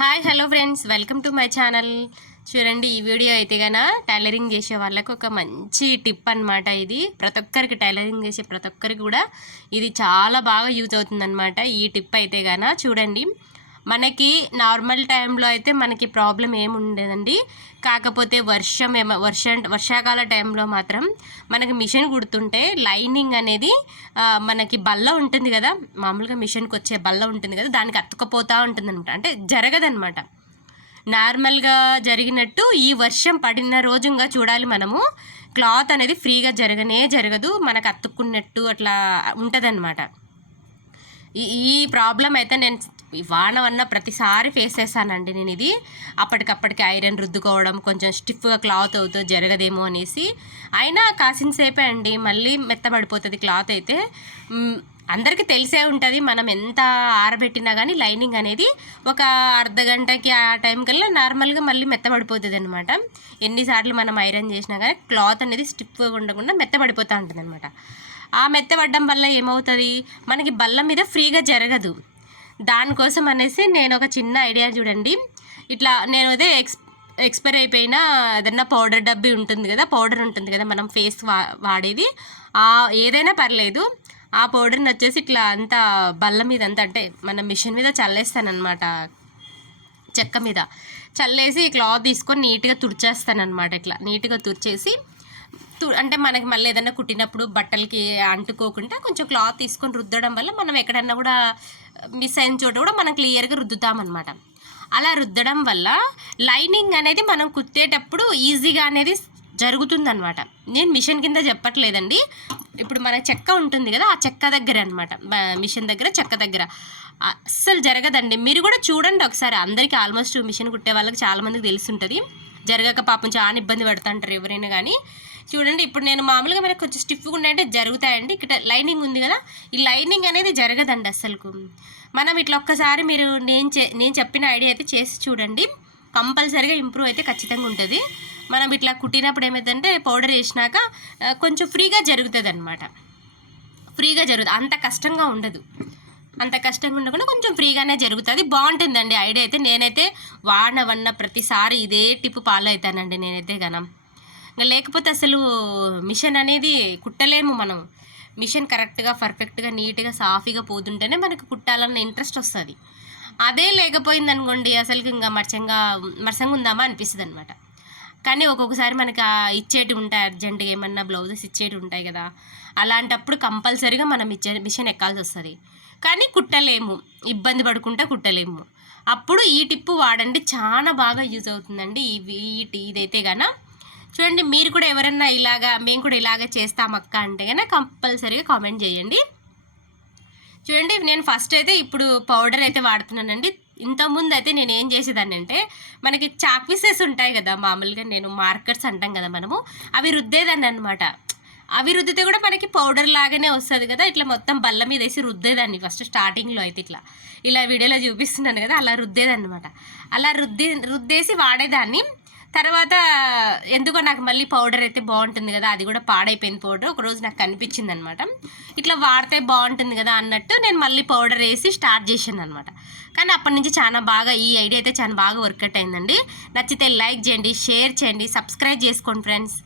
Hi hello friends. Welcome to my channel. చూడండి ఈ video అయితే గన టైలరింగ్ చేసే వాళ్ళకి ఒక మంచి టిప్ అన్నమాట ఇది. ప్రతి ఒక్కరికి టైలరింగ్ చేసే ప్రతి ఒక్కరికి కూడా ఇది చాలా బాగా యూజ్ అవుతుందన్నమాట ఈ టిప్ అయితే గన. చూడండి మనకి నార్మల్ టైంలో అయితే మనకి ప్రాబ్లం ఏముండదండి కాకపోతే వర్షం ఏమ వర్షం వర్షాకాల టైంలో మాత్రం మనకి మిషన్ కుడుతుంటే లైనింగ్ అనేది మనకి బల్ల ఉంటుంది కదా? మామూలుగా మిషన్కి వచ్చే బల్ల ఉంటుంది కదా? దానికి అతుకపోతూ ఉంటుంది అనమాట అంటే జరగదనమాట నార్మల్గా జరిగినట్టు ఈ వర్షం పడిన రోజుగా చూడాలి మనము. క్లాత్ అనేది ఫ్రీగా జరగనే జరగదు. మనకు అతుక్కున్నట్టు అట్లా ఉంటుందన్నమాట. ఈ ఈ ప్రాబ్లం అయితే నేను వాన వన్న ప్రతిసారి ఫేస్ చేశానండి నేను ఇది. అప్పటికప్పటికి ఐరన్ రుద్దుకోవడం కొంచెం స్టిఫ్గా క్లాత్ అవుతూ జరగదేమో అనేసి. అయినా కాసిన సేపే అండి. మళ్ళీ మెత్తబడిపోతుంది క్లాత్ అయితే. అందరికీ తెలిసే ఉంటుంది మనం ఎంత ఆరబెట్టినా కానీ లైనింగ్ అనేది ఒక అర్ధ గంటకి ఆ టైం కల్లా నార్మల్గా మళ్ళీ మెత్తబడిపోతుంది అనమాట ఎన్నిసార్లు మనం ఐరన్ చేసినా కానీ క్లాత్ అనేది స్టిఫ్గా ఉండకుండా మెత్తబడిపోతూ ఉంటుంది అనమాట ఆ మెత్తబడ్డం వల్ల ఏమవుతుంది? మనకి బల్ల మీద ఫ్రీగా జరగదు. దానికోసం అనేసి నేను ఒక చిన్న ఐడియా చూడండి. ఇట్లా నేను అదే ఎక్స్ ఎక్స్పైర్ అయిపోయిన ఏదన్నా పౌడర్ డబ్బి ఉంటుంది కదా పౌడర్ ఉంటుంది కదా మనం ఫేస్ వా వాడేది. ఆ ఏదైనా పర్లేదు. ఆ పౌడర్ని వచ్చేసి ఇట్లా అంతా బల్ల మీద అంతా అంటే మన మిషన్ మీద చల్లేస్తానమాట చెక్క మీద. చల్లేసి క్లాత్ తీసుకొని నీట్గా తుడిచేస్తాను అనమాట ఇట్లా. నీట్గా తుడిచేసి అంటే మనకి మళ్ళీ ఏదైనా కుట్టినప్పుడు బట్టలకి అంటుకోకుండా కొంచెం క్లాత్ తీసుకొని రుద్దడం వల్ల మనం ఎక్కడన్నా కూడా మిస్ అయిన చోట కూడా మనం క్లియర్గా రుద్దుతామన్నమాట. అలా రుద్దడం వల్ల లైనింగ్ అనేది మనం కుట్టేటప్పుడు ఈజీగా అనేది జరుగుతుందన్నమాట. నేను మిషన్ కింద చెప్పట్లేదండి. ఇప్పుడు మన చెక్క ఉంటుంది కదా ఆ చెక్క దగ్గర అనమాట మిషన్ దగ్గర చెక్క దగ్గర. అస్సలు జరగదండి. మీరు కూడా చూడండి ఒకసారి. అందరికీ ఆల్మోస్ట్ మిషన్ కుట్టే వాళ్ళకి చాలామందికి తెలిసి ఉంటుంది జరగక పాపం చాలా ఇబ్బంది పడుతుంటారు ఎవరైనా కానీ. చూడండి ఇప్పుడు నేను మామూలుగా మనకు కొంచెం స్టిఫ్గా ఉన్నాయంటే జరుగుతాయండి. ఇక్కడ లైనింగ్ ఉంది కదా ఈ లైనింగ్ అనేది జరగదండి అసలుకు మనం ఇట్లా ఒక్కసారి మీరు నేను చే నేను చెప్పిన ఐడియా అయితే చేసి చూడండి. కంపల్సరీగా ఇంప్రూవ్ అయితే ఖచ్చితంగా ఉంటుంది. మనం ఇట్లా కుట్టినప్పుడు ఏమైందంటే పౌడర్ వేసినాక కొంచెం ఫ్రీగా జరుగుతుంది అనమాట ఫ్రీగా జరుగుతుంది. అంత కష్టంగా ఉండదు. అంత కష్టంగా ఉండకుండా కొంచెం ఫ్రీగానే జరుగుతుంది. బాగుంటుందండి ఐడియా అయితే. నేనైతే వాడిన వన్న ప్రతిసారి ఇదే టిప్ ఫాలో అవుతానండి నేనైతే గనం ఇంకా లేకపోతే అసలు మిషన్ అనేది కుట్టలేము మనం. మిషన్ కరెక్ట్గా పర్ఫెక్ట్గా నీట్గా సాఫీగా పోతుంటేనే మనకు కుట్టాలన్న ఇంట్రెస్ట్ వస్తుంది. అదే లేకపోయింది అనుకోండి అసలు ఇంకా మర్చంగా మర్చంగా ఉందామా అనిపిస్తుంది అనమాట కానీ ఒక్కొక్కసారి మనకి ఇచ్చేటి ఉంటాయి అర్జెంటుగా ఏమన్నా బ్లౌజెస్ ఇచ్చేటి ఉంటాయి కదా అలాంటప్పుడు కంపల్సరీగా మనం ఇచ్చే మిషన్ ఎక్కాల్సి వస్తుంది. కానీ కుట్టలేము. ఇబ్బంది పడుకుంటే కుట్టలేము. అప్పుడు ఈ టిప్పు వాడండి. చాలా బాగా యూజ్ అవుతుందండి. ఇవి ఈ ఇదైతే గాన చూడండి మీరు కూడా ఎవరన్నా ఇలాగా మేము కూడా ఇలాగ చేస్తామక్క అంటే కనుక కంపల్సరీగా కామెంట్ చేయండి. చూడండి నేను ఫస్ట్ అయితే ఇప్పుడు పౌడర్ అయితే వాడుతున్నానండి. ఇంతకుముందు అయితే నేను ఏం చేసేదాన్ని అంటే మనకి చాక్పీసెస్ ఉంటాయి కదా మామూలుగా నేను మార్కర్స్ అంటాం కదా మనము అవి రుద్దేదాన్ని అనమాట అవి రుద్దితే కూడా మనకి పౌడర్ లాగానే వస్తుంది కదా ఇట్లా మొత్తం బల్ల మీద వేసి రుద్దేదాన్ని ఫస్ట్ స్టార్టింగ్లో అయితే ఇట్లా. ఇలా వీడియోలో చూపిస్తున్నాను కదా అలా రుద్దేదన్నమాట. అలా రుద్ది రుద్దేసి వాడేదాన్ని. తర్వాత ఎందుకో నాకు మళ్ళీ పౌడర్ అయితే బాగుంటుంది కదా అది కూడా పాడైపోయింది పౌడర్ ఒకరోజు నాకు కనిపించింది అనమాట ఇట్లా వాడితే బాగుంటుంది కదా అన్నట్టు నేను మళ్ళీ పౌడర్ వేసి స్టార్ట్ చేశాను అనమాట కానీ అప్పటి నుంచి చాలా బాగా ఈ ఐడియా అయితే చాలా బాగా వర్కౌట్ అయిందండి. నచ్చితే లైక్ చేయండి షేర్ చేయండి సబ్స్క్రైబ్ చేసుకోండి ఫ్రెండ్స్